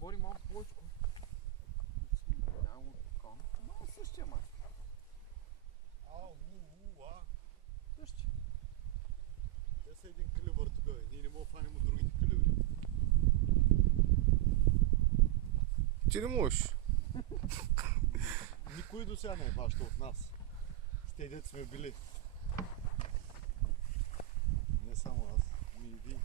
бори малко повече. Няма кон. Много същия майстор. Същия. Те са един калибър тук, бе. Ние не мога да фанем от другите калибри. Ти не можеш. Никой до сега не е хващал от нас. С тези дето сме били. Не само аз, ми и ви.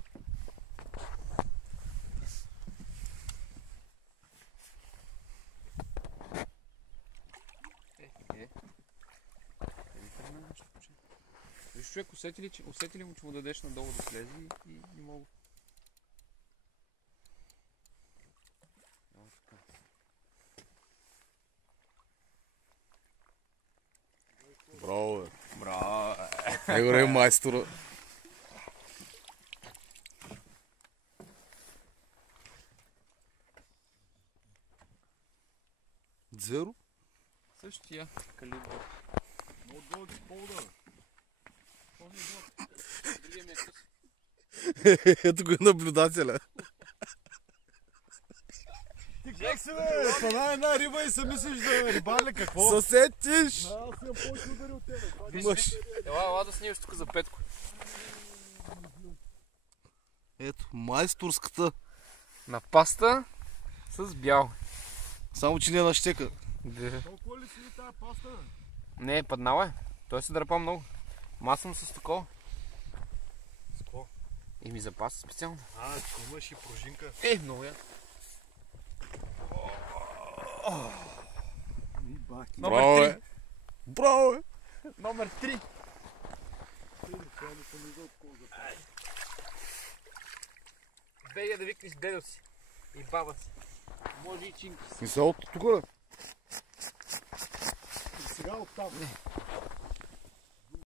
Виж, човек, усети ли му, че му дадеш надолу да слезе и не мога. Браво, бе. Браво! Него е майстора. Зверо? Същия калибър. Много дълги полда. Другия ми е къс. Ето го е наблюдателя. Ти как си, бе? Фана една риба и се мислиш да е рибар ли какво? Съсетиш! Аз съм повече удари от тебе. Мъж. Ела да снимаш тук за Петко. Ето, майсторската. На паста с бял. Само че не е на щека. Толкова ли си ли тая паста? Не, паднала е. Той се дърпа много. Масам с такова. С какво? И ми запаса специално. Че имаш и пружинка. Много я. Браво, е. Браво, е. Номер 3. Бега да викнеш дедо си. И баба си. Може и чинка си. Мисълто тук, бе. И сега оттам.